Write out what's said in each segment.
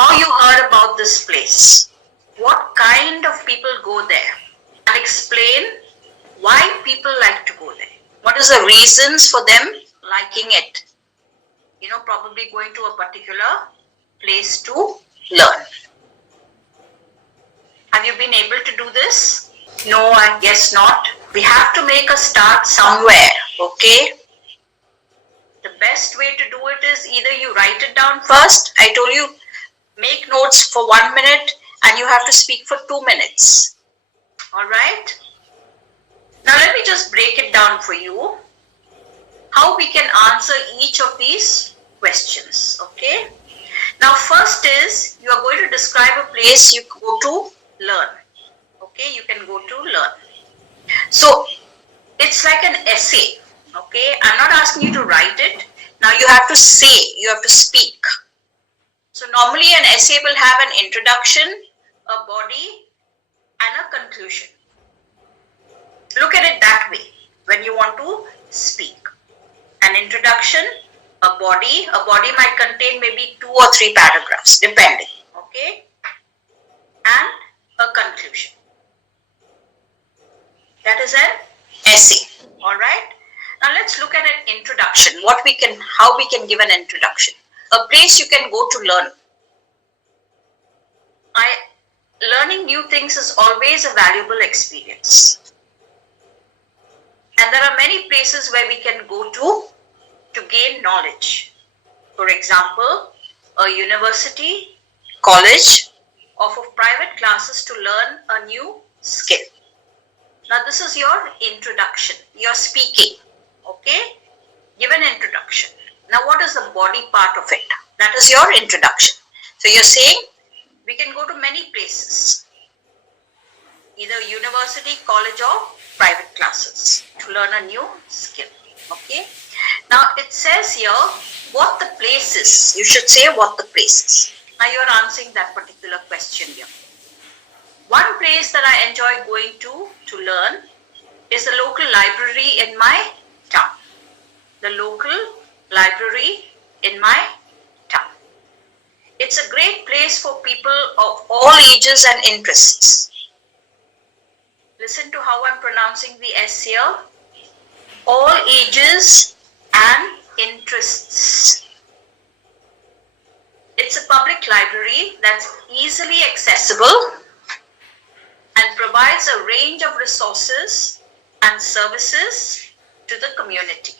how you heard about this place, what kind of people go there, and explain why people like to go there. What is the reasons for them liking it? Probably going to a particular place to learn. Have you been able to do this? No, I guess not. We have to make a start somewhere, okay? The best way to do it is either you write it down first. I told you, make notes for 1 minute and you have to speak for 2 minutes. All right? Now let me just break it down for you. How we can answer each of these questions, okay? Now first is, you are going to describe a place you go to learn. Okay, you can go to learn. So it's like an essay, okay? I'm not asking you to write it. Now you have to say, you have to speak. So normally an essay will have an introduction, a body, and a conclusion. Look at it that way when you want to speak. An introduction, a body might contain maybe 2 or 3 paragraphs, depending, okay? And a conclusion. That is an essay, all right? Now let's look at an introduction. How we can give an introduction. A place you can go to learn. Learning new things is always a valuable experience. And there are many places where we can go to gain knowledge. For example, a university, college, or for private classes to learn a new skill. Now this is your introduction. You're speaking, okay? Give an introduction. Now what is the body part of it? That is your introduction. So you're saying we can go to many places, either university, college, or private classes to learn a new skill, okay? Now it says here what the place is. You should say what the place is. Now you're answering that particular question here. One place that I enjoy going to learn is the local library in my town. The local library in my town. It's a great place for people of all ages and interests. Listen to how I'm pronouncing the S here. All ages and interests. It's a public library that's easily accessible and provides a range of resources and services to the community.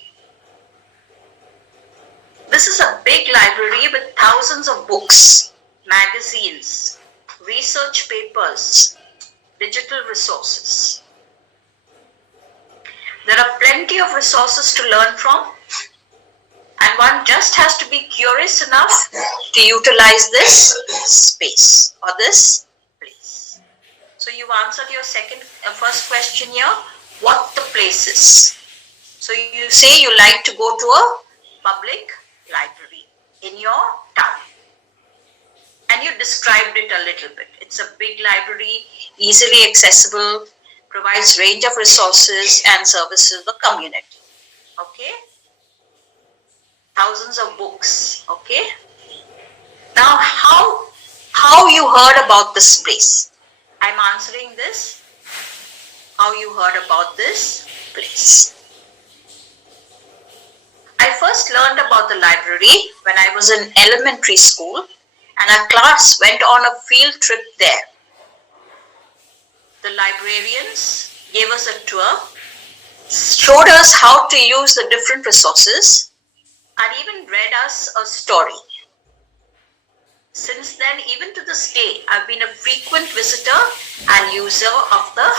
This is a big library with thousands of books, magazines, research papers, digital resources. There are plenty of resources to learn from, and one just has to be curious enough to utilize this space or this place. So you've answered your first question here, what the place is. So you say you like to go to a public library in your town. And you described it a little bit. It's a big library, easily accessible, provides range of resources and services to the community. Okay? Thousands of books. Okay? Now, how you heard about this place? I'm answering this. How you heard about this place? I first learned about the library when I was in elementary school, and our class went on a field trip there. The librarians gave us a tour, showed us how to use the different resources, and even read us a story. Since then, even to this day, I've been a frequent visitor and user of the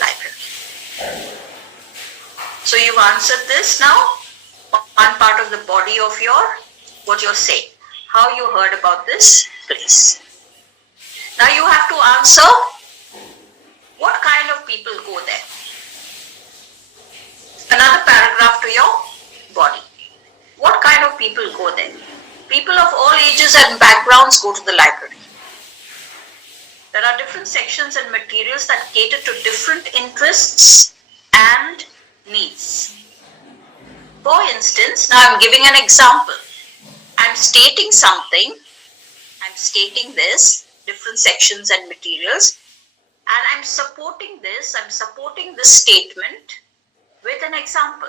library. So you've answered this now. One part of the body of what you're saying. How you heard about this place. Now you have to answer what kind of people go there. Another paragraph to your body. What kind of people go there? People of all ages and backgrounds go to the library. There are different sections and materials that cater to different interests and needs. For instance, now I'm giving an example. I'm stating something I'm stating this, different sections and materials, and I'm supporting this statement with an example.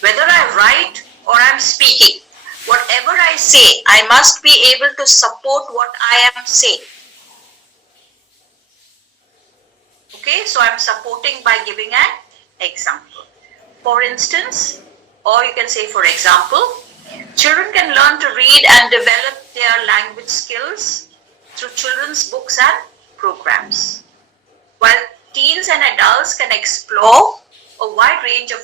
Whether I write or I'm speaking, whatever I say, I must be able to support what I am saying. Okay, so I'm supporting by giving an example. For instance, or you can say for example, children can learn to read and develop their language skills through children's books and programs, while teens and adults can explore a wide range of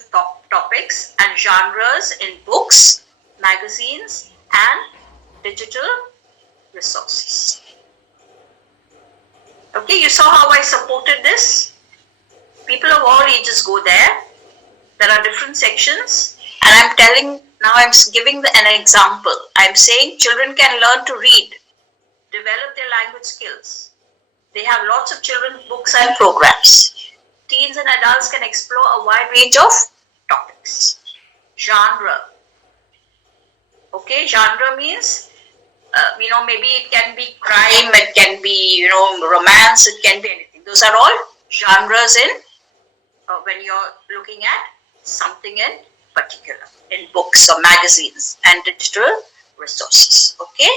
topics and genres in books, magazines, and digital resources. Okay, you saw how I supported this? People of all ages go there. There are different sections, and I'm giving an example. I'm saying children can learn to read, develop their language skills. They have lots of children's books and programs. Teens and adults can explore a wide range of topics. Genre. Okay, genre means, maybe it can be crime, it can be, romance, it can be anything. Those are all genres in when you're looking at something in particular, in books or magazines and digital resources. Okay?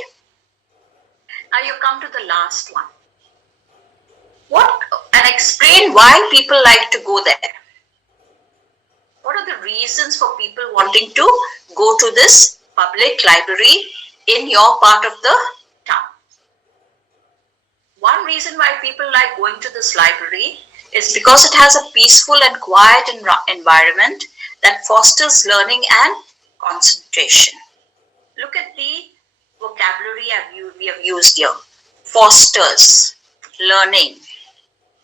Now you come to the last one. And explain why people like to go there. What are the reasons for people wanting to go to this public library in your part of the town? One reason why people like going to this library is because it has a peaceful and quiet environment that fosters learning and concentration. Look at the vocabulary we have used here. Fosters learning.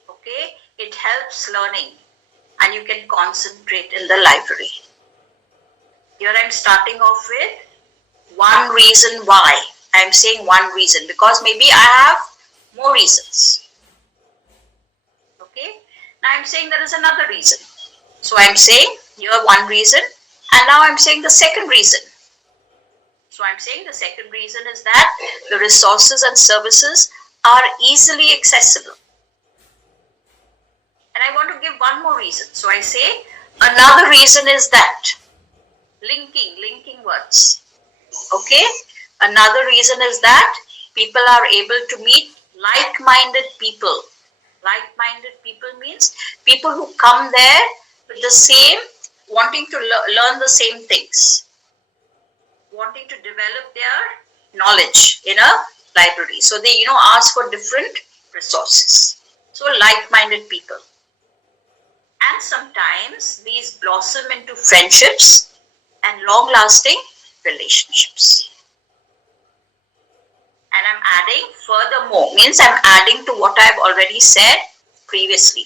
Okay, it helps learning, and you can concentrate in the library. Here I'm starting off with one reason why. I'm saying one reason because maybe I have more reasons. Okay, now I'm saying there is another reason. So I'm saying here one reason, and now I'm saying the second reason. So I'm saying the second reason is that the resources and services are easily accessible. And I want to give one more reason. So I say another reason is that linking words. Okay. Another reason is that people are able to meet like-minded people. Like-minded people means people who come there with the same, wanting to learn the same things, wanting to develop their knowledge in a library. So they, ask for different resources. So like-minded people. And sometimes these blossom into friendships and long-lasting relationships. And I'm adding furthermore, means I'm adding to what I've already said previously.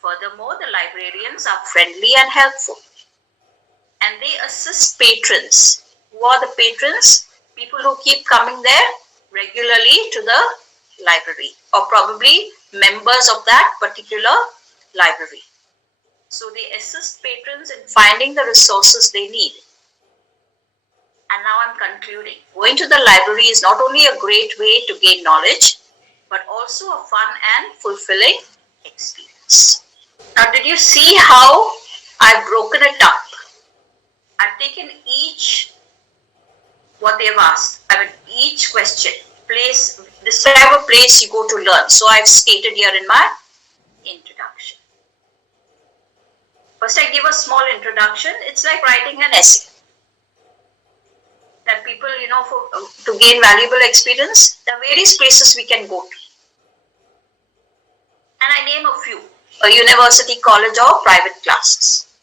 Furthermore, the librarians are friendly and helpful. And they assist patrons. Who are the patrons? People who keep coming there regularly to the library, or probably members of that particular library. So they assist patrons in finding the resources they need. And now I'm concluding. Going to the library is not only a great way to gain knowledge, but also a fun and fulfilling experience. Now, did you see how I've broken it up? I've taken what they've asked. Each question, describe a place you go to learn. So I've stated here in my introduction. First, I give a small introduction. It's like writing an essay. That people, to gain valuable experience, there are various places we can go to. And I name a few, a university, college, or private classes.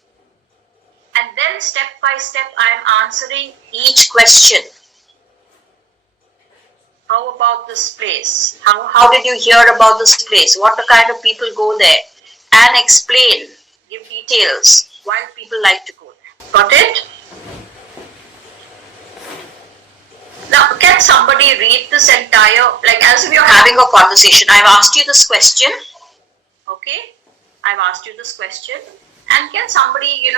And then step by step, I am answering each question. How about this place? How did you hear about this place? What kind of people go there? And explain, give details why people like to go there. Got it? Now, can somebody read this entire, as if you're having a conversation? I've asked you this question. Okay? I've asked you this question. And can somebody,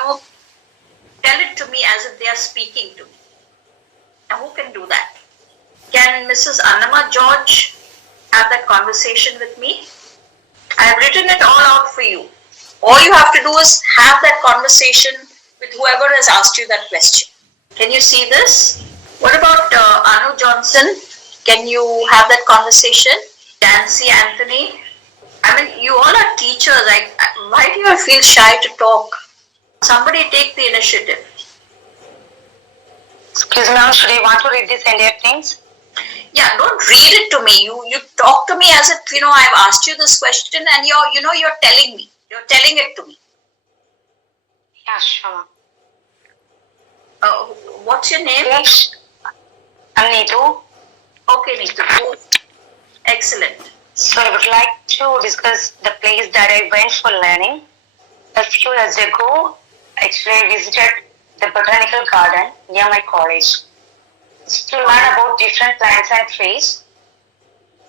tell it to me as if they are speaking to me? Now, who can do that? Can Mrs. Annama George have that conversation with me? I have written it all out for you. All you have to do is have that conversation with whoever has asked you that question. Can you see this? What about Anu Johnson? Can you have that conversation? Nancy Anthony? I mean, you all are teachers. Why do you feel shy to talk? Somebody take the initiative. Excuse me, should I want to read this entire things? Yeah, don't read it to me. You talk to me as if I've asked you this question and you're telling me. You're telling it to me. Yeah, sure. What's your name? Yes. I'm Neetu. Okay, Neetu. Excellent. So I would like to discuss the place that I went for learning. A few years ago, actually I visited the botanical garden near my college to learn about different plants and trees.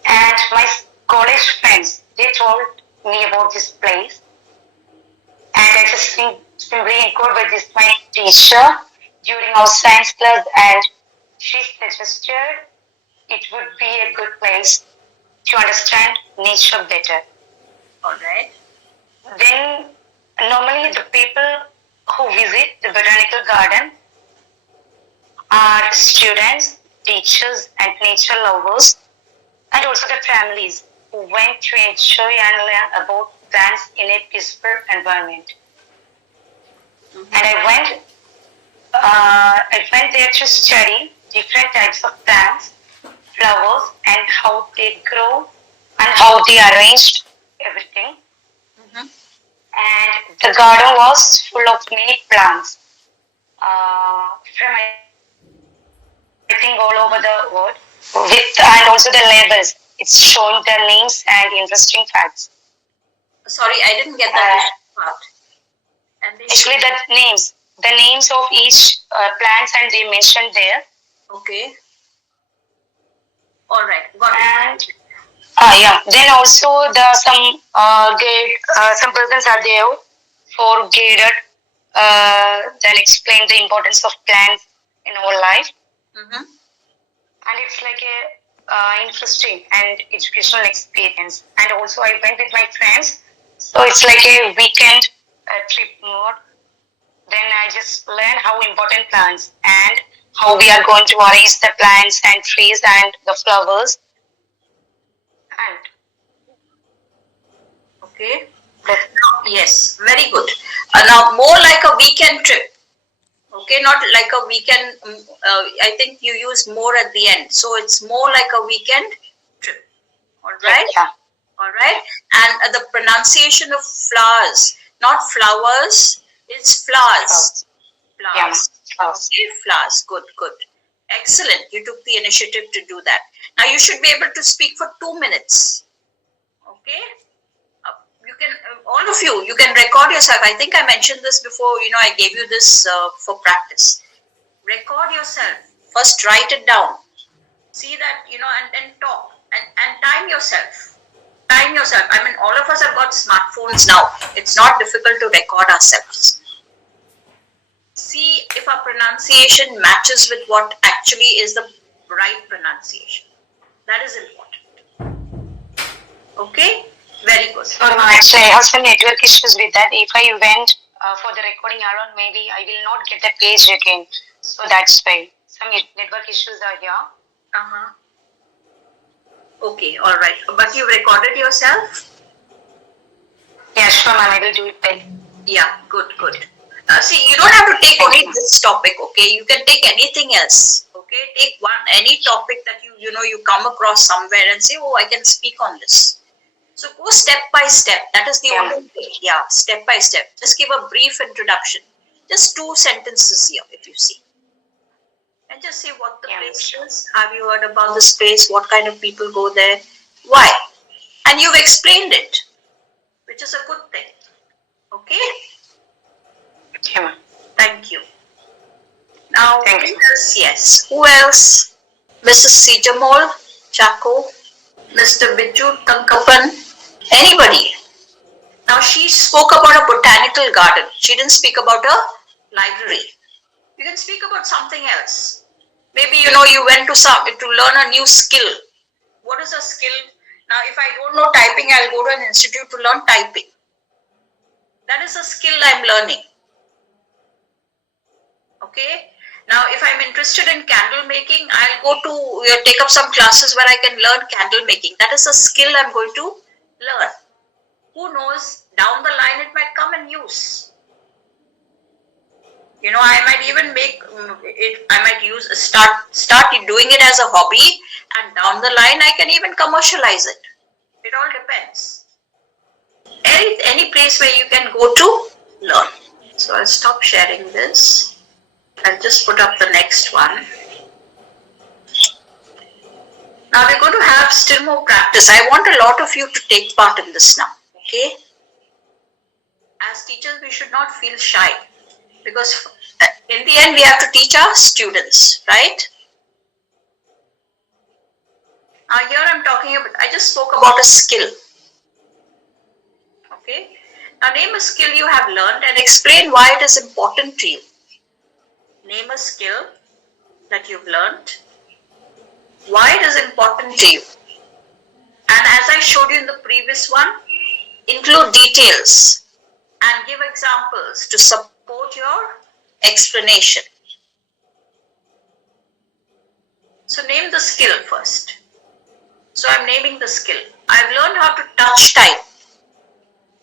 And my college friends, they told me about this place. And I just simply inquired with this my teacher during our science class, and she suggested it would be a good place to understand nature better. Alright. Then normally the people who visit the botanical garden are students, teachers and nature lovers, and also the families who went to enjoy and learn about plants in a peaceful environment. And I went there to study different types of plants, flowers, and how they grow and how they arranged everything. And the garden was full of many plants from I think all over the world, and also the labels. It's showing the names and interesting facts. Sorry, I didn't get that part. Actually, the names of each plants, and they mentioned there. Okay. All right. Got it. And yeah. Then also some persons are there for guided. Then explain the importance of plants in our life. And it's like a interesting and educational experience. And also I went with my friends, so it's like a weekend trip mode. Then I just learned how important plants and how we are going to arrange the plants and trees and the flowers. And okay. Yes, very good. Now more like a weekend trip. Okay, not like a weekend. I think you use more at the end, so it's more like a weekend trip. All right. Yeah. All right. And the pronunciation of flowers, not flowers, it's flowers. Flowers. Yeah. Okay, flowers. Good, good. Excellent. You took the initiative to do that. Now you should be able to speak for 2 minutes. Okay. You can, all of you can record yourself. I think I mentioned this before. I gave you this for practice. Record yourself. First, write it down. See that, and then talk and time yourself. Time yourself. I mean, all of us have got smartphones now. It's not difficult to record ourselves. See if our pronunciation matches with what actually is the right pronunciation. That is important. Okay? Very good. So actually, I have some network issues with that. If I went for the recording around, maybe I will not get the page again. So that's why some network issues are here. Okay, all right. But you recorded yourself? Yeah, sure, ma'am. I will do it then. Yeah, good, good. See, you don't have to take only this topic. Okay, you can take anything else. Okay, take any topic that you come across somewhere and say, oh, I can speak on this. So go step by step. That is the only way. Yeah, step by step. Just give a brief introduction. Just 2 sentences here, if you see. And just say what the place is. Have you heard about this place? What kind of people go there? Why? And you've explained it, which is a good thing. Okay? Yeah. Thank you. Now, who else? Yes. Who else? Mrs. Sijamol Chaco, Mr. Biju Tankapan, anybody. Now, she spoke about a botanical garden. She didn't speak about a library. You can speak about something else. Maybe you went to learn a new skill. What is a skill? Now, if I don't know typing, I'll go to an institute to learn typing. That is a skill I'm learning. Okay. Now, if I'm interested in candle making, I'll go to take up some classes where I can learn candle making. That is a skill I'm going to learn. Who knows, down the line it might come in use. I might even make it. I might start doing it as a hobby, and down the line I can even commercialize it. It all depends. Any place where you can go to learn. So I'll stop sharing this. I'll just put up the next one. Now we're going to have still more practice. I want a lot of you to take part in this now. Okay? As teachers, we should not feel shy, because in the end we have to teach our students, right? Now here I'm talking about, I just spoke about a skill. Okay? Now name a skill you have learned and explain why it is important to you. Name a skill that you've learned, why it is important to you. And as I showed you in the previous one, include details and give examples to support your explanation. So name the skill first. So I'm naming the skill. I've learned how to touch type,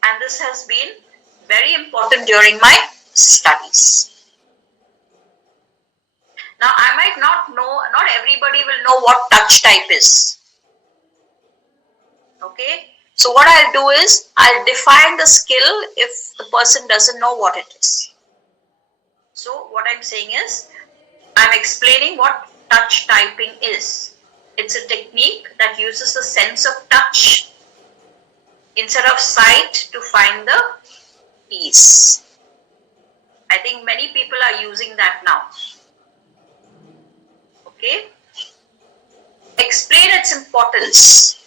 and this has been very important during my studies. Now I might not know, not everybody will know what touch type is. Okay? So what I'll do is, I'll define the skill if the person doesn't know what it is. So what I'm saying is, I'm explaining what touch typing is. It's a technique that uses the sense of touch instead of sight to find the keys. I think many people are using that now. Okay? Explain its importance.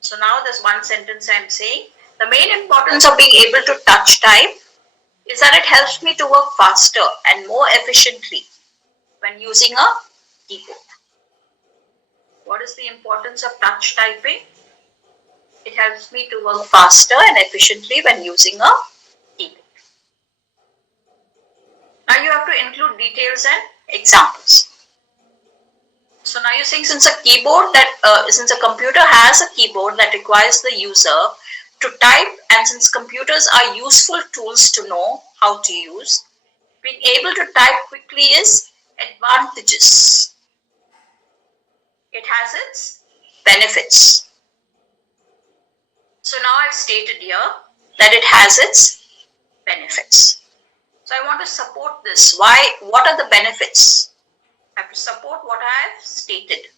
So now there's one sentence I'm saying. The main importance of being able to touch type is that it helps me to work faster and more efficiently when using a keyboard. What is the importance of touch typing? It helps me to work faster and efficiently when using a keyboard. Now you have to include details and examples. So now you're saying, since a computer has a keyboard that requires the user to type, and since computers are useful tools to know how to use, being able to type quickly is advantages. It has its benefits. So now I've stated here that it has its benefits. So I want to support this. Why? What are the benefits? I have to support what I have stated.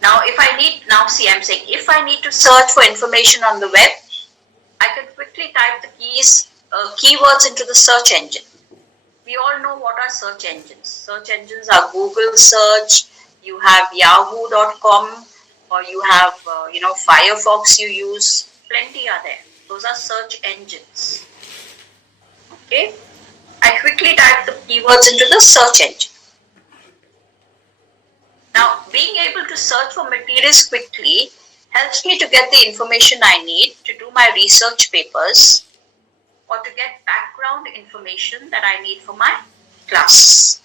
Now I'm saying, if I need to search for information on the web, I can quickly type the keywords into the search engine. We all know what are search engines. Search engines are Google search, you have yahoo.com, or you have, Firefox you use. Plenty are there. Those are search engines. Okay. I quickly type the keywords into the search engine. Now, being able to search for materials quickly helps me to get the information I need to do my research papers or to get background information that I need for my classes.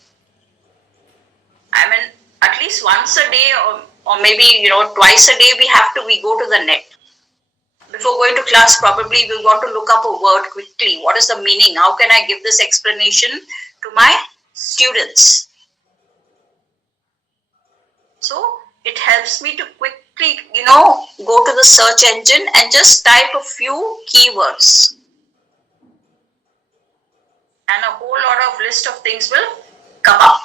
I mean, at least once a day or maybe, twice a day we go to the net. Before going to class, probably we want to look up a word quickly. What is the meaning? How can I give this explanation to my students? So it helps me to quickly, go to the search engine and just type a few keywords. And a whole lot of list of things will come up.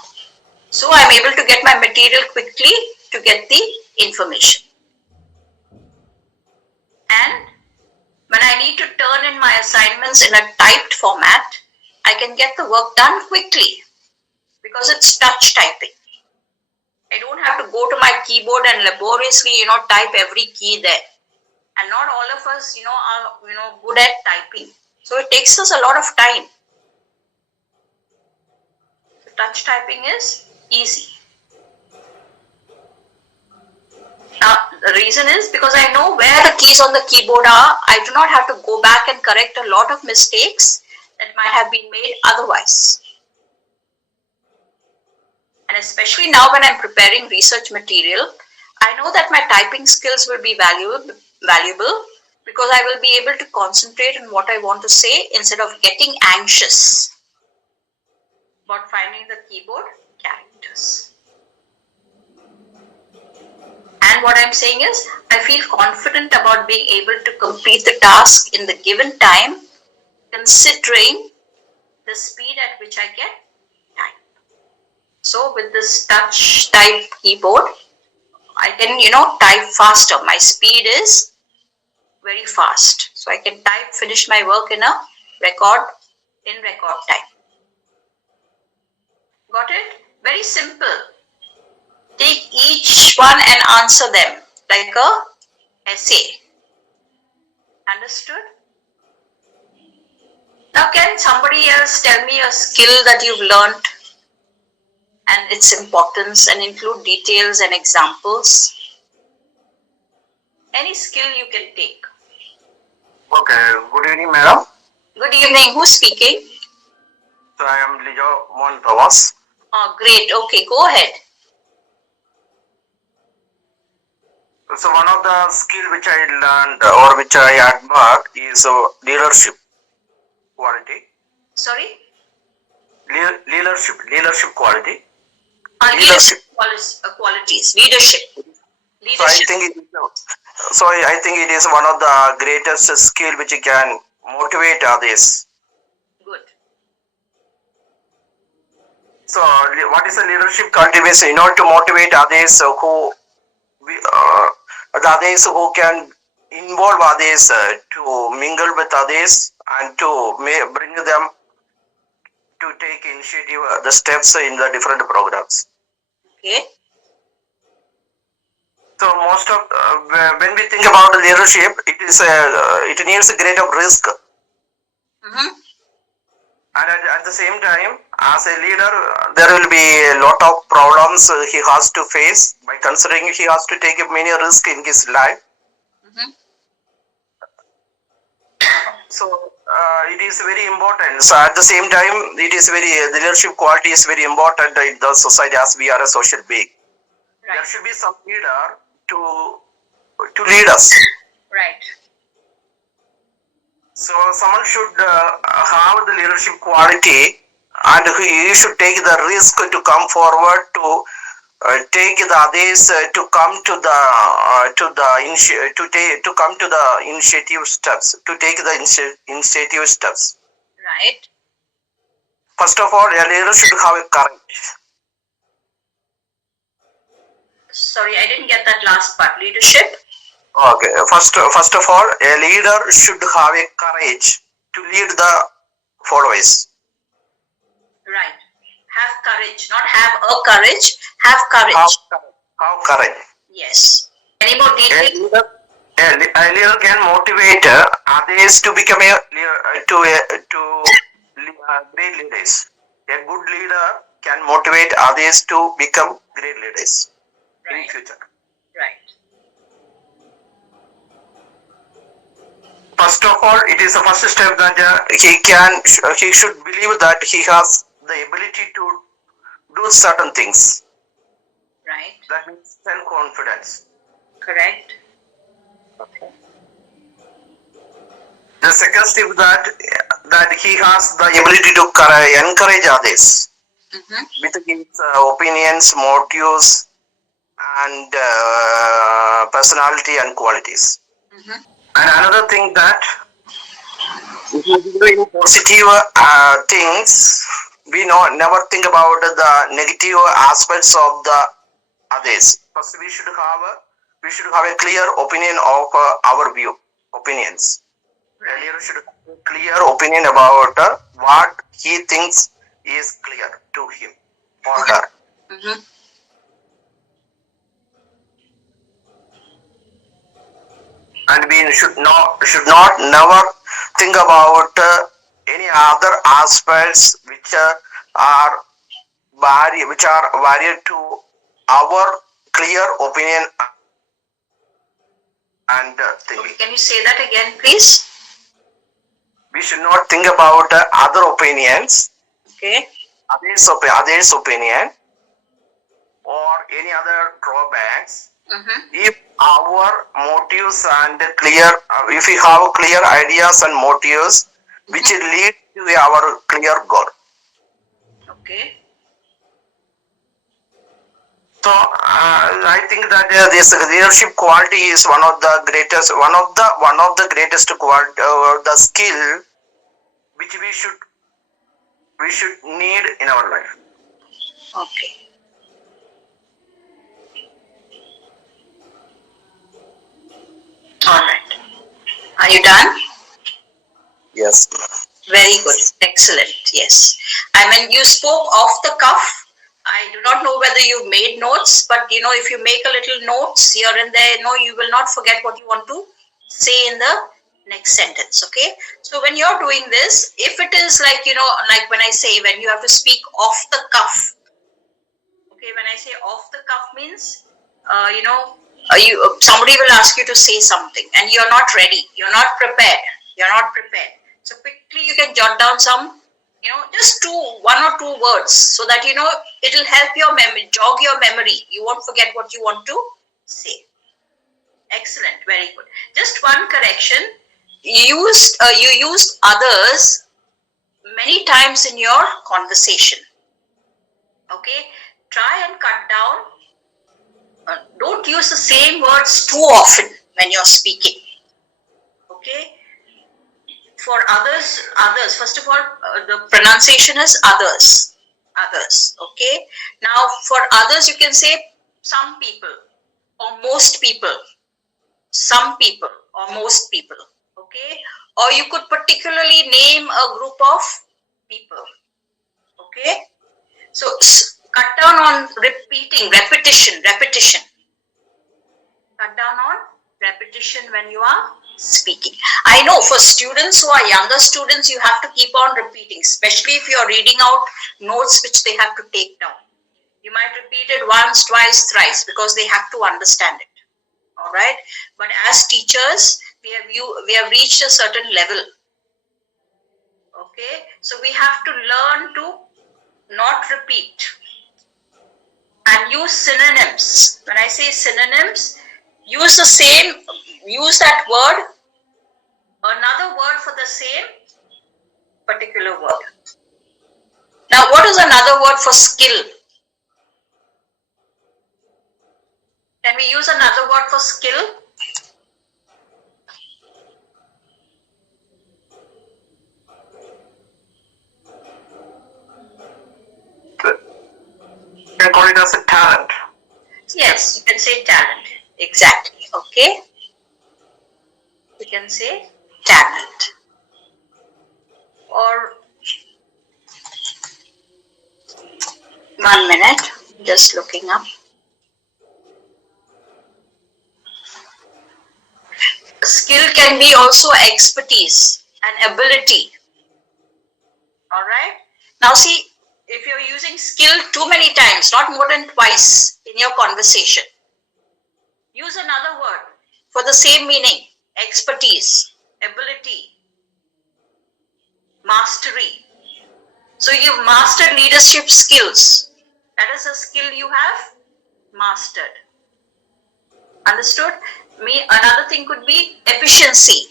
So I'm able to get my material quickly to get the information. And when I need to turn in my assignments in a typed format, I can get the work done quickly because it's touch typing. I don't have to go to my keyboard and laboriously, type every key there. And not all of us, are, good at typing. So it takes us a lot of time. So touch typing is easy. Now, the reason is because I know where the keys on the keyboard are. I do not have to go back and correct a lot of mistakes that might have been made otherwise. And especially now when I'm preparing research material, I know that my typing skills will be valuable because I will be able to concentrate on what I want to say instead of getting anxious about finding the keyboard characters. And what I'm saying is, I feel confident about being able to complete the task in the given time, considering the speed at which I can type. So with this touch type keyboard, I can, type faster. My speed is very fast. So I can finish my work in record time. Got it? Very simple. Take each one and answer them like a essay. Understood? Now can somebody else tell me a skill that you've learned and its importance and include details and examples? Any skill you can take. Okay, good evening, madam. Good evening. Who's speaking? So I am Lijo Mon Thomas. Oh, great. Okay, go ahead. So one of the skill which I learned or which I admire is leadership quality. Sorry? Leadership quality. Leadership qualities. Leadership. So I think it is one of the greatest skill which can motivate others. Good. So what is the leadership cultivation? In order to motivate others who can involve others to mingle with others and to bring them to take initiative, the steps in the different programs. Okay. So most of when we think about leadership, it needs a great of risk. Mm-hmm. And at the same time, as a leader, there will be a lot of problems he has to face by considering he has to take many risks in his life. Mm-hmm. So it is very important. So at the same time, the leadership quality is very important in the society as we are a social being. Right. There should be some leader to lead us. Right. So someone should have the leadership quality, and he should take the risk to come forward to take the others to come to the initiative steps, to take the initiative steps. Right. First of all, a leader should have a courage. Sorry, I didn't get that last part. Leadership? Okay. First of all, a leader should have a courage to lead the followers. Right. Have courage, not have a courage. Have courage. Have courage. Yes. Any more details? A leader can motivate others to become great leaders. A good leader can motivate others to become great leaders in future. Right. First of all, it is the first step that he should believe that he has the ability to do certain things. Right. That means self-confidence. Correct. Okay. The second step that he has the ability to encourage others with his opinions, motives, and personality and qualities. And another thing that if you do in positive things, we never think about the negative aspects of the others. First, we should have a clear opinion of our opinions. A leader should have a clear opinion about what he thinks is clear to him or her. And we should not never think about any other aspects which are which are barrier to our clear opinion and thinking. Can you say that again, please? We should not think about other opinions, Okay. others' opinion, or any other drawbacks. If our motives and clear, if we have clear ideas and motives, which lead to our clear goal. Okay. So I think that this leadership quality is one of the greatest quality, the skill which we should need in our life. Okay. All right. Are you done? Yes. Very good. Excellent. Yes. I mean, you spoke off the cuff. I do not know whether you've made notes, but if you make a little notes here and there, you will not forget what you want to say in the next sentence. Okay. So when you're doing this, if it is like, like when I say, when you have to speak off the cuff. Okay. When I say off the cuff means, somebody will ask you to say something and you're not ready. You're not prepared. So quickly you can jot down some, just one or two words so that, it'll help your memory, jog your memory. You won't forget what you want to say. Excellent. Very good. Just one correction. You used others many times in your conversation. Okay. Try and cut down. Don't use the same words too often when you're speaking. Okay. For others, first of all, the pronunciation is others. Okay. Now, for others, you can say some people or most people, some people or most people. Okay. Or you could particularly name a group of people. Okay. So, cut down on repetition. Cut down on repetition when you are speaking. I know for students who are younger students, you have to keep on repeating, especially if you are reading out notes which they have to take down. You might repeat it once, twice, thrice because they have to understand it. All right. But as teachers, we have reached a certain level. Okay. So we have to learn to not repeat and use synonyms. When I say synonyms, use that word, another word for the same particular word. Now, what is another word for skill? Can we use another word for skill? You can call it as a talent. Yes, you can say talent. Exactly. Okay. You can say talent. Or 1 minute, just looking up. Skill can be also expertise and ability. All right. Now see, if you're using skill too many times, not more than twice in your conversation, use another word for the same meaning. Expertise, ability, mastery. So you've mastered leadership skills. That is a skill you have mastered. Understood? Another thing could be efficiency,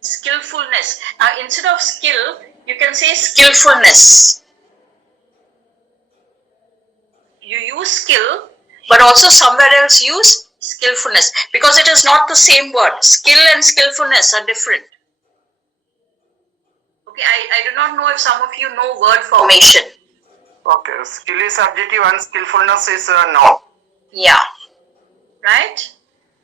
skillfulness. Now instead of skill, you can say skillfulness. You use skill, but also somewhere else use skillfulness because it is not the same word. Skill and skillfulness are different. Okay, I do not know if some of you know word formation. Okay, skill is adjective and skillfulness is noun. Yeah, right?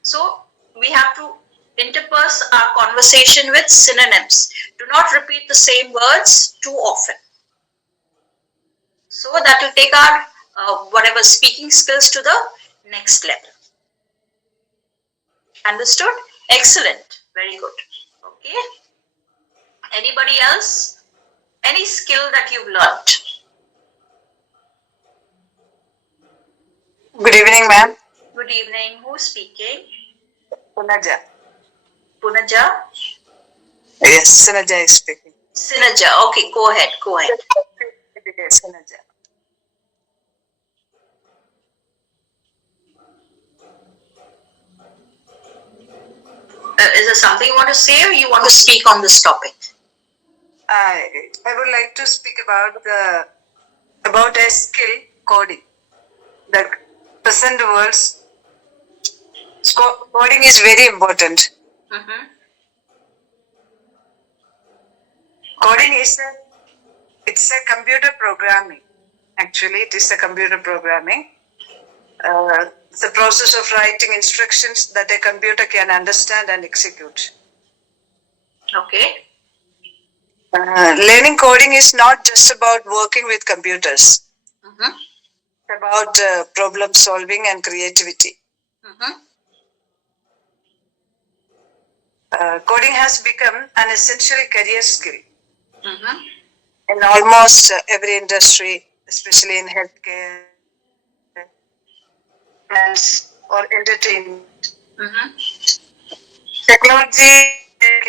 So we have to intersperse our conversation with synonyms. Do not repeat the same words too often. So that will take our whatever speaking skills to the next level. Understood? Excellent. Very good. Okay. Anybody else? Any skill that you've learnt? Good evening, ma'am. Good evening. Who's speaking? Punaja. Punaja? Yes, Sinaja is speaking. Sinaja. Okay, go ahead. Go ahead. Yes, Sinaja. Is there something you want to say, or you want to speak on this topic? I would like to speak about a skill, coding. The present world's coding is very important. Mm-hmm. Coding it's a computer programming. Actually, it is a computer programming. It's a process of writing instructions that a computer can understand and execute. Okay. Learning coding is not just about working with computers. Mm-hmm. It's about problem solving and creativity. Mm-hmm. Coding has become an essential career skill Mm-hmm. in almost every industry, especially in healthcare, finance, or entertainment. Mm-hmm. Technology and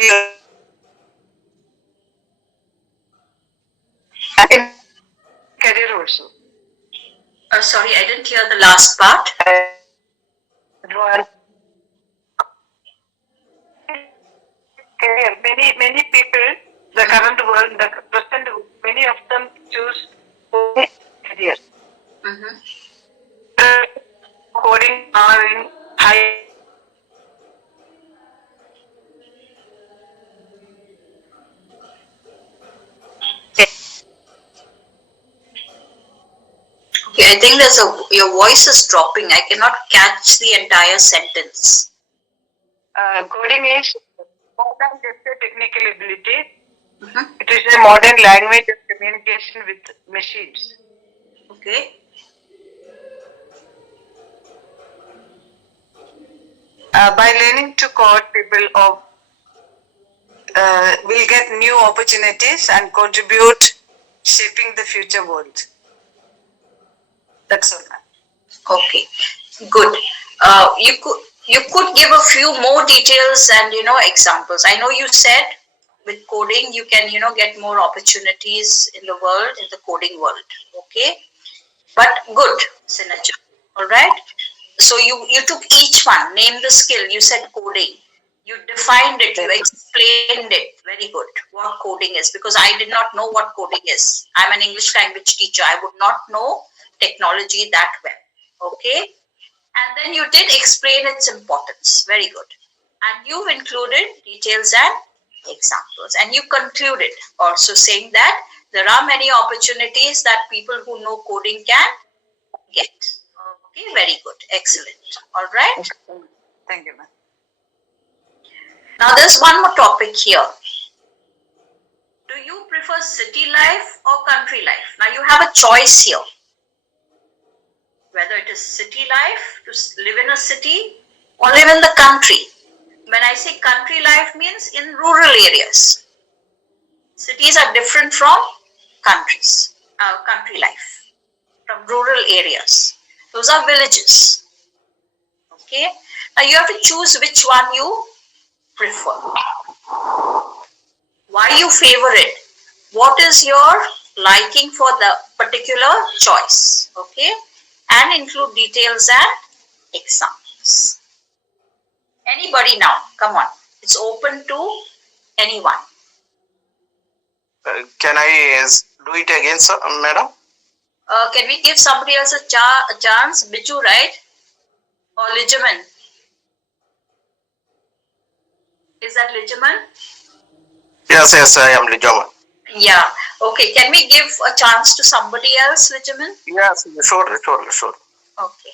in career also. Sorry, I didn't hear the last part. Career. Many people, the current world, the present, many of them choose career. Mm-hmm. Coding are in high. Okay, I think your voice is dropping. I cannot catch the entire sentence. Coding is more than just a technical ability. Mm-hmm. It is a modern language of communication with machines. Okay. By learning to code, people will get new opportunities and contribute shaping the future world. That's all. Okay. Good. You could give a few more details and examples. I know you said with coding you can get more opportunities in the world, in the coding world. Okay. But good, Sinaja. All right. So you took each one. Name the skill. You said coding. You defined it. You explained it. Very good. What coding is, because I did not know what coding is. I'm an English language teacher. I would not know technology that well. Okay. And then you did explain its importance. Very good. And you included details and examples. And you concluded also saying that there are many opportunities that people who know coding can get. Okay, very good. Excellent. All right. Thank you, ma'am. Now there's one more topic here. Do you prefer city life or country life? Now you have a choice here. Whether it is city life, to live in a city, or live in the country. When I say country life, means in rural areas. Cities are different from country life, from rural areas. Those are villages. Okay. Now you have to choose which one you prefer. Why you favor it? What is your liking for the particular choice? Okay. And include details and examples. Anybody now? Come on. It's open to anyone. Can I do it again, sir, madam? Can we give somebody else a chance? Biju, right? Or Lijaman? Is that Lijaman? Yes, I am Lijaman. Yeah. Okay. Can we give a chance to somebody else, Lijaman? Yes, sure. Okay.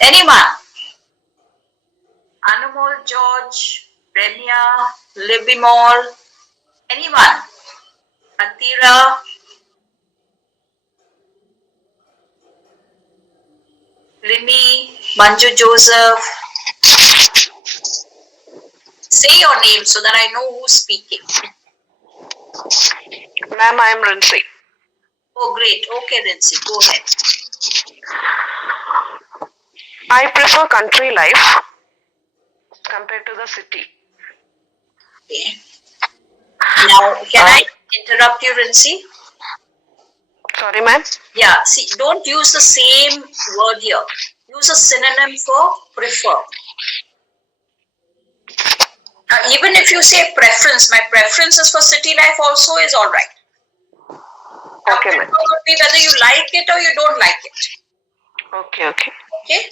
Anyone? Anumol, George, Remya, Libimol, anyone? Atira, Lini, Manju Joseph. Say your name so that I know who's speaking. Ma'am, I am Rinsi. Oh, great. Okay, Rinsi, go ahead. I prefer country life compared to the city. Okay. Now, can I interrupt you, Rincy? Sorry, ma'am. Yeah, see, don't use the same word here. Use a synonym for prefer. Even if you say preference, my preference is for city life also is all right. Okay, ma'am. Prefer would be whether you like it or you don't like it. Okay. Okay?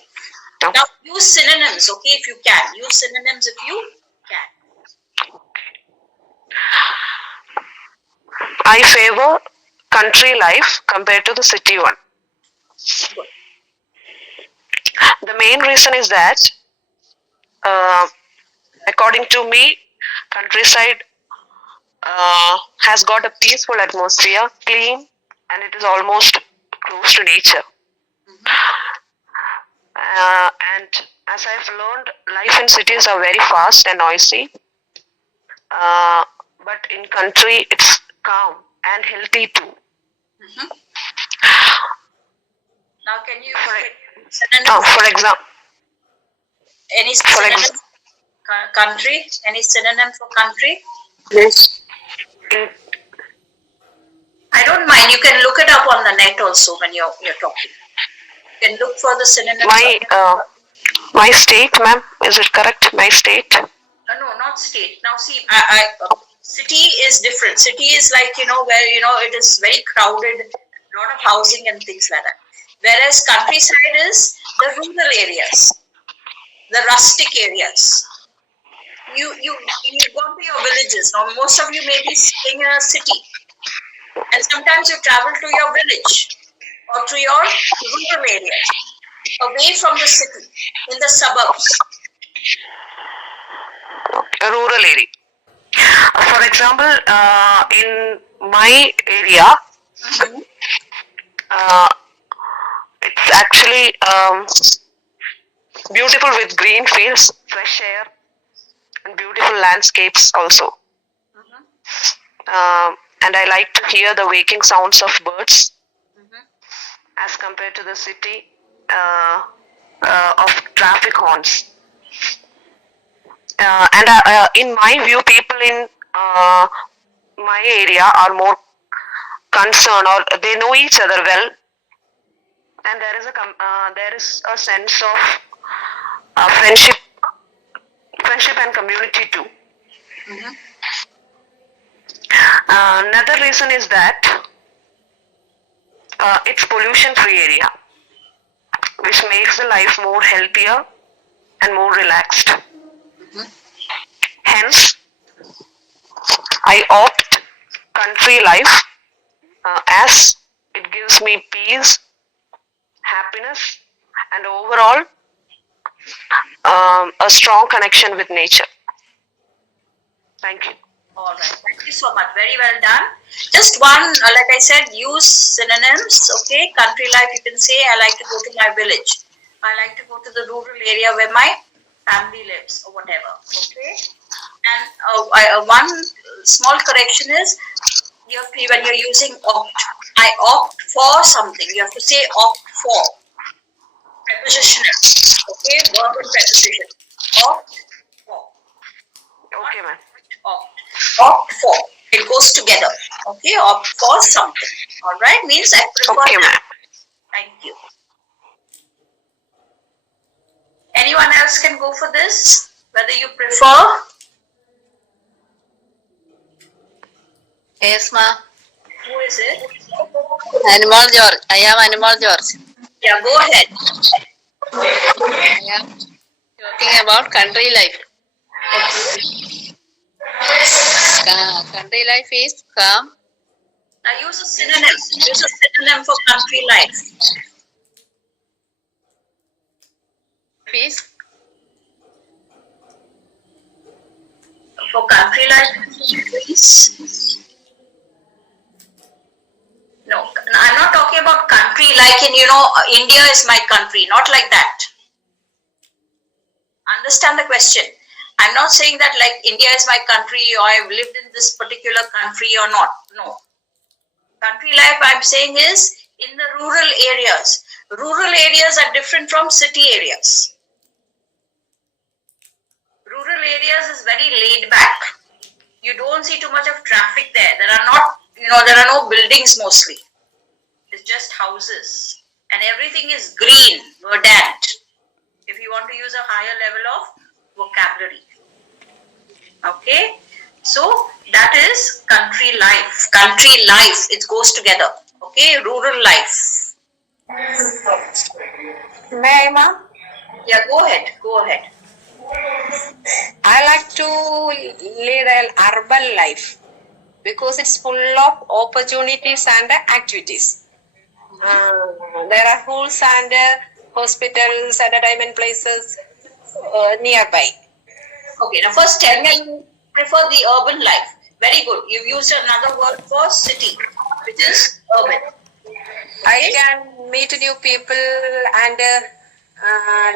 No. Now, use synonyms, okay, if you can. Use synonyms if you can. I favor country life compared to the city one. Good. The main reason is that, according to me, countryside has got a peaceful atmosphere, clean, and it is almost close to nature. And as I've learned, life in cities are very fast and noisy. But in country, it's calm and healthy too. Now, can you For example, any synonym country? Any synonym for country? yes. I don't mind. You can look it up on the net also when you're talking. You can look for the synonyms. My state, ma'am, is it correct? My state? No, not state. Now, see, city is different. City is like, where, it is very crowded, a lot of housing and things like that. Whereas countryside is the rural areas, the rustic areas. You go to your villages. Now, most of you may be staying in a city. And sometimes you travel to your village or to your rural areas, away from the city, in the suburbs. A rural area. For example, in my area, it's actually beautiful with green fields, fresh air, and beautiful landscapes also. And I like to hear the waking sounds of birds as compared to the city of traffic horns. And in my view, people in my area are more concerned, or they know each other well, and there is a sense of friendship and community too. Another reason is that it's pollution-free area, which makes the life more healthier and more relaxed. Hence, I opt country life as it gives me peace, happiness, and overall a strong connection with nature. Thank you. All right. Thank you so much. Very well done. Just one, like I said, use synonyms. Okay. Country life, you can say, I like to go to my village. I like to go to the rural area where my family lives or whatever. Okay. And one small correction is, you have to, when you're using opt, I opt for something. You have to say opt for. Prepositional. Okay. Verb and preposition. Opt for. Okay, ma'am. Opt for. It goes together. Okay, opt for something. All right, means I prefer. Okay, ma'am. Thank you. Anyone else can go for this? Whether you prefer? Yes, ma. Who is it? Animal George. I am Animal George. Yeah, go ahead. I am talking about country life. Country life is calm. Now use a synonym. Use a synonym for country life. Peace. For country life, please. No, I'm not talking about country like in, India is my country. Not like that. Understand the question. I'm not saying that like India is my country or I've lived in this particular country or not. No. Country life I'm saying is in the rural areas Rural areas are different from city areas. Rural areas is very laid back. You don't see too much of traffic there. There are no buildings mostly. It's just houses. And everything is green, verdant. If you want to use a higher level of vocabulary. Okay? So that is country life. Country life, it goes together. Okay? Rural life. May I, ma'am? Yeah, go ahead. Go ahead. I like to lead an urban life because it's full of opportunities and activities. There are schools and hospitals, entertainment places nearby. Okay, now first tell me, you prefer the urban life. Very good. You've used another word for city, which is urban. I can meet new people and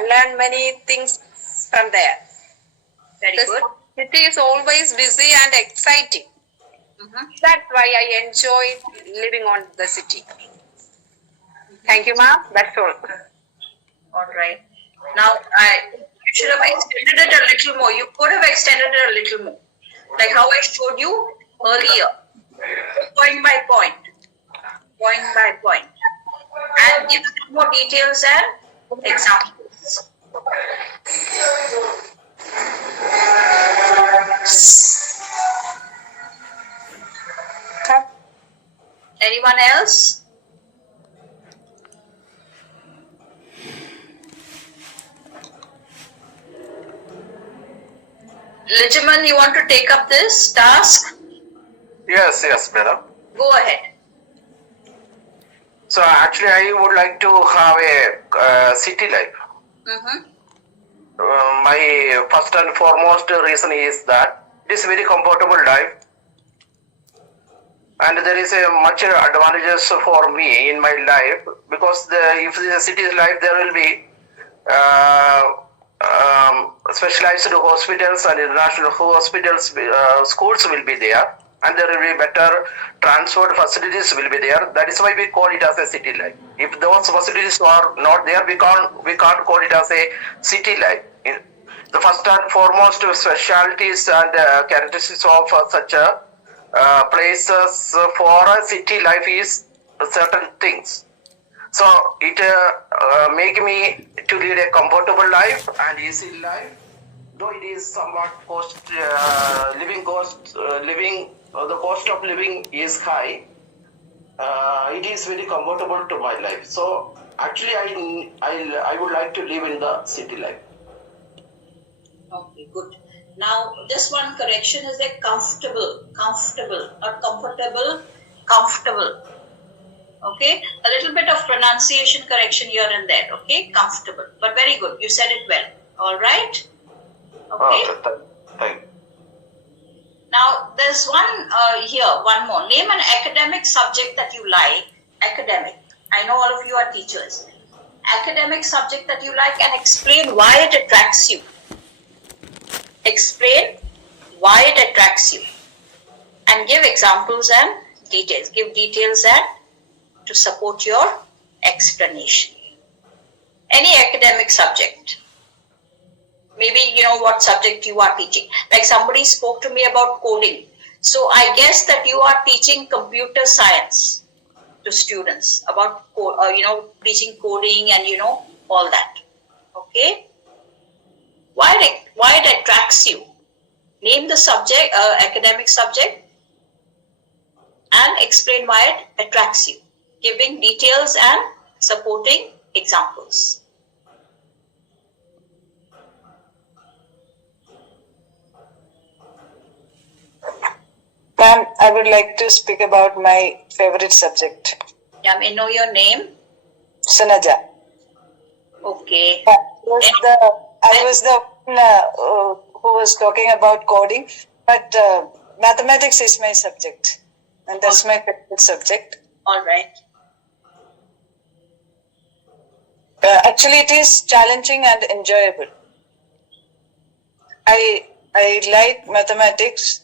learn many things from there. Very The good. city is always busy and exciting. That's why I enjoy living on the city. Thank you, ma'am. That's all. All right. Now, you should have extended it a little more. You could have extended it a little more. Like how I showed you earlier. Point by point. Point by point. And give more details and examples. Anyone else? Lijaman, you want to take up this task? Yes, madam. Go ahead. So actually, I would like to have a city life. My first and foremost reason is that it is very comfortable life, and there is a much advantages for me in my life because if the city life, there will be specialized hospitals and international hospitals, schools will be there, and there will be better transport facilities will be there. That is why we call it as a city life. If those facilities are not there, we can't call it as a city life. The first and foremost specialities and characteristics of such a places for a city life is certain things. So it make me to lead a comfortable life and easy life, though it is somewhat the cost of living is high. It is very comfortable to my life. So actually, I would like to live in the city life. Okay, good. Now, this one correction is a comfortable, not comfortable. Okay, a little bit of pronunciation correction here and there. Okay, comfortable, but very good. You said it well. All right. Okay. Thank you. Now, there's one more. Name an academic subject that you like. Academic. I know all of you are teachers. Academic subject that you like and explain why it attracts you. Explain why it attracts you. And give examples and details. Give details and to support your explanation. Any academic subject. Maybe you know what subject you are teaching. Like somebody spoke to me about coding. So I guess that you are teaching computer science to students about teaching coding and all that. Okay. Why it attracts you? Name the subject, academic subject, and explain why it attracts you, giving details and supporting examples. Ma'am, I would like to speak about my favorite subject. Yeah, may I know your name? Sunaja. Okay. I was the one who was talking about coding, but mathematics is my subject, and that's my favorite subject. All right. Actually, it is challenging and enjoyable. I like mathematics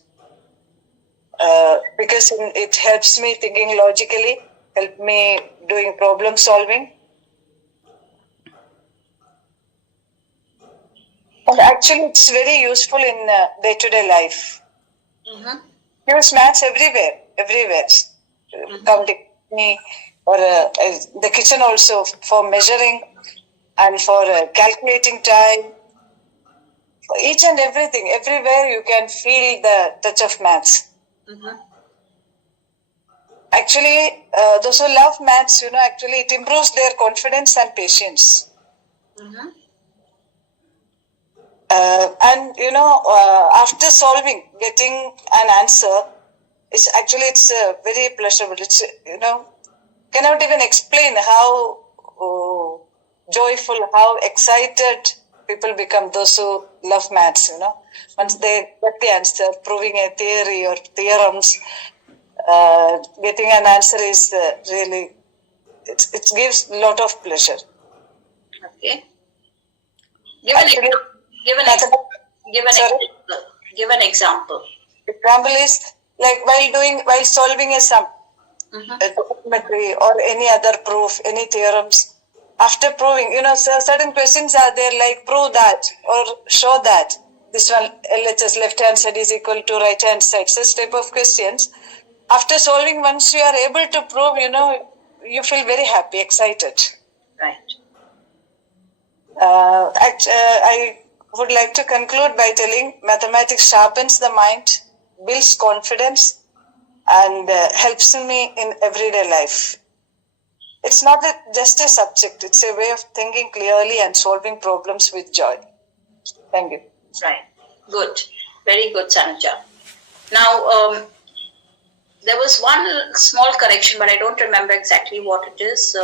because it helps me thinking logically, help me doing problem solving, Actually, it's very useful in day-to-day life. Mm-hmm. Use maths everywhere. Counting or the kitchen also for measuring and for calculating time. For each and everything, everywhere you can feel the touch of maths. Mm-hmm. Actually, those who love maths, actually it improves their confidence and patience. Mm-hmm. And after solving, getting an answer, it's very pleasurable. It's cannot even explain how joyful, how excited people become. Those who love maths, once they get the answer, proving a theory or theorems, getting an answer is really it gives a lot of pleasure. Okay. Give an example. Example is like while solving a sum, trigonometry or any other proof, any theorems. After proving, certain questions are there like prove that or show that this one LHS left hand side is equal to right hand side. Such type of questions. After solving, once you are able to prove, you feel very happy, excited. Right. I would like to conclude by telling mathematics sharpens the mind, builds confidence, and helps me in everyday life. It's not just a subject, it's a way of thinking clearly and solving problems with joy. Thank you. Right. Good. Very good, Sanuja. Now, there was one small correction, but I don't remember exactly what it is.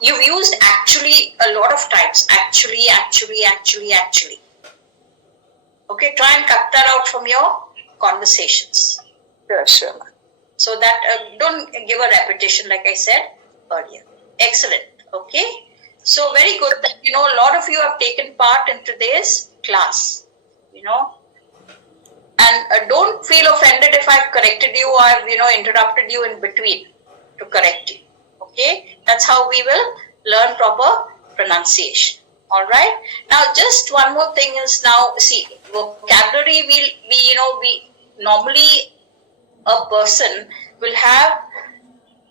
You've used actually a lot of times. Actually. Okay, try and cut that out from your conversations. Yeah, sure. So that don't give a repetition like I said earlier. Excellent. Okay. So very good that, a lot of you have taken part in today's class, and don't feel offended if I've corrected you or I've, interrupted you in between to correct you. Okay. That's how we will learn proper pronunciation. All right. Now, just one more thing is now, see, vocabulary, we normally a person will have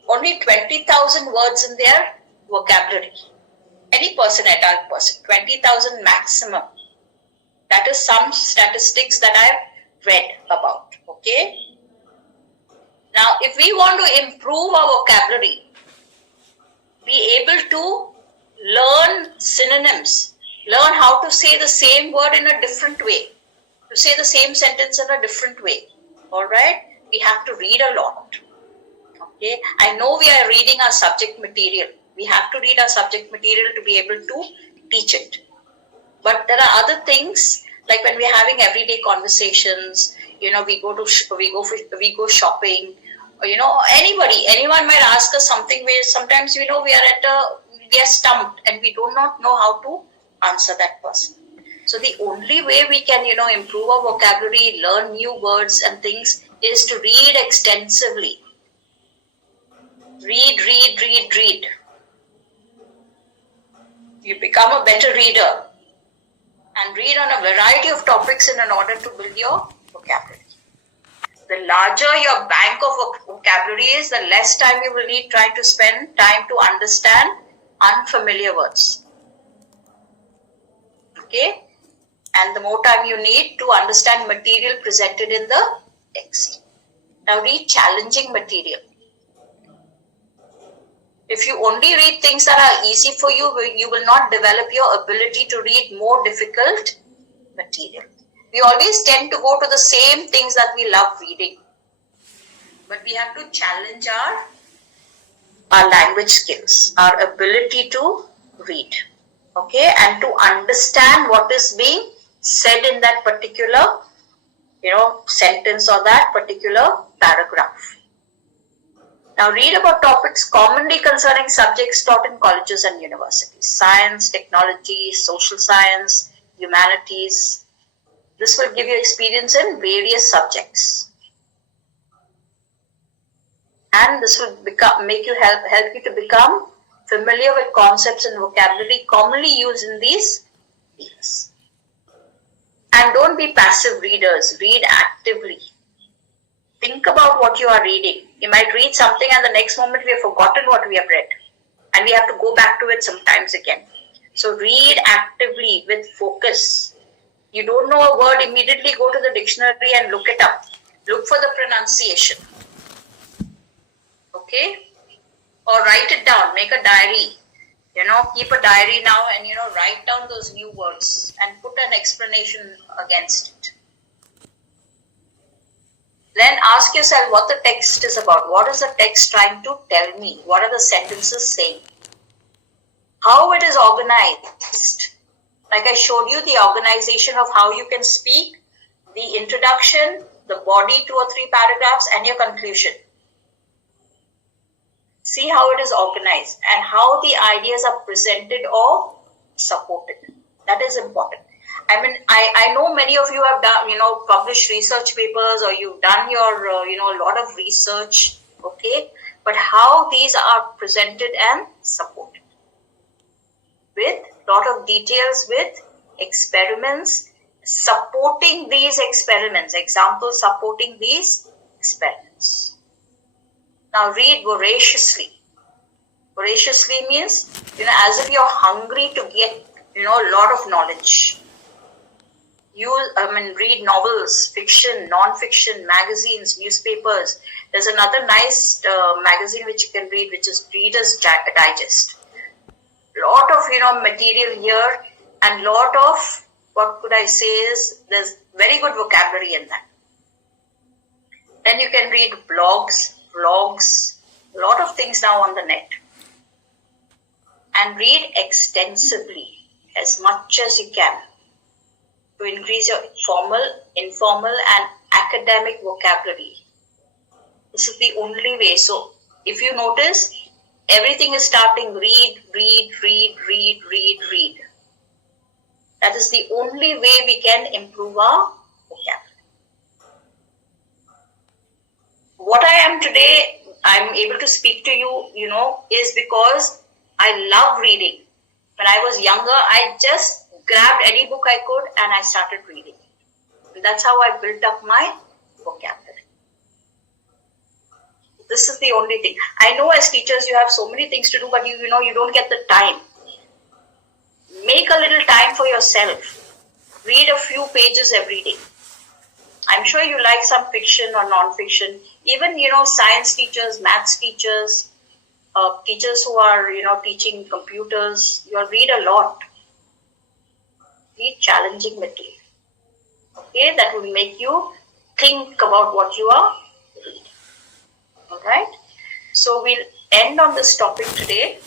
only 20,000 words in their vocabulary. Any person, adult person, 20,000 maximum. That is some statistics that I've read about. Okay. Now, if we want to improve our vocabulary, be able to learn synonyms, learn how to say the same word in a different way, to say the same sentence in a different way. All right, we have to read a lot. Okay, I know we are reading our subject material. We have to read our subject material to be able to teach it. But there are other things like when we're having everyday conversations. We go shopping. Anyone might ask us something where sometimes we are stumped and we do not know how to answer that person. So the only way we can, improve our vocabulary, learn new words and things is to read extensively. Read. You become a better reader and read on a variety of topics in order to build your vocabulary. The larger your bank of vocabulary is, the less time you will need trying to spend time to understand unfamiliar words. Okay? And the more time you need to understand material presented in the text. Now read challenging material. If you only read things that are easy for you, you will not develop your ability to read more difficult material. We always tend to go to the same things that we love reading. But we have to challenge our language skills, our ability to read. Okay, and to understand what is being said in that particular, sentence or that particular paragraph. Now read about topics commonly concerning subjects taught in colleges and universities. Science, technology, social science, humanities. This will give you experience in various subjects. And this will help you to become familiar with concepts and vocabulary commonly used in these fields. And don't be passive readers. Read actively. Think about what you are reading. You might read something and the next moment we have forgotten what we have read. And we have to go back to it sometimes again. So read actively with focus. You don't know a word, immediately go to the dictionary and look it up. Look for the pronunciation. Okay? Or write it down. Make a diary. Keep a diary now and, write down those new words and put an explanation against it. Then ask yourself what the text is about. What is the text trying to tell me? What are the sentences saying? How it is organized. Like I showed you the organization of how you can speak, the introduction, the body, 2 or 3 paragraphs, and your conclusion. See how it is organized and how the ideas are presented or supported. That is important. I mean, I know many of you have done, published research papers, or you've done your, a lot of research, okay? But how these are presented and supported. With a lot of details, with experiments, supporting these experiments, examples supporting these experiments. Now read voraciously. Voraciously means, as if you're hungry to get, a lot of knowledge. Read novels, fiction, non-fiction, magazines, newspapers. There's another nice magazine which you can read, which is Reader's Digest. Lot of, material here, and lot of, what could I say is, there's very good vocabulary in that. Then you can read blogs, vlogs, a lot of things now on the net. And read extensively, as much as you can, to increase your formal, informal and academic vocabulary. This is the only way. So if you notice, everything is starting read. That is the only way we can improve our vocabulary. What I am today, I'm able to speak to you, is because I love reading. When I was younger, I just grabbed any book I could and I started reading. And that's how I built up my vocabulary. This is the only thing. I know as teachers you have so many things to do, but you don't get the time. Make a little time for yourself. Read a few pages every day. I'm sure you like some fiction or non-fiction. Even, science teachers, maths teachers, teachers who are, teaching computers, you'll read a lot. Read challenging material. Okay, that will make you think about what you are reading. Alright, so we'll end on this topic today.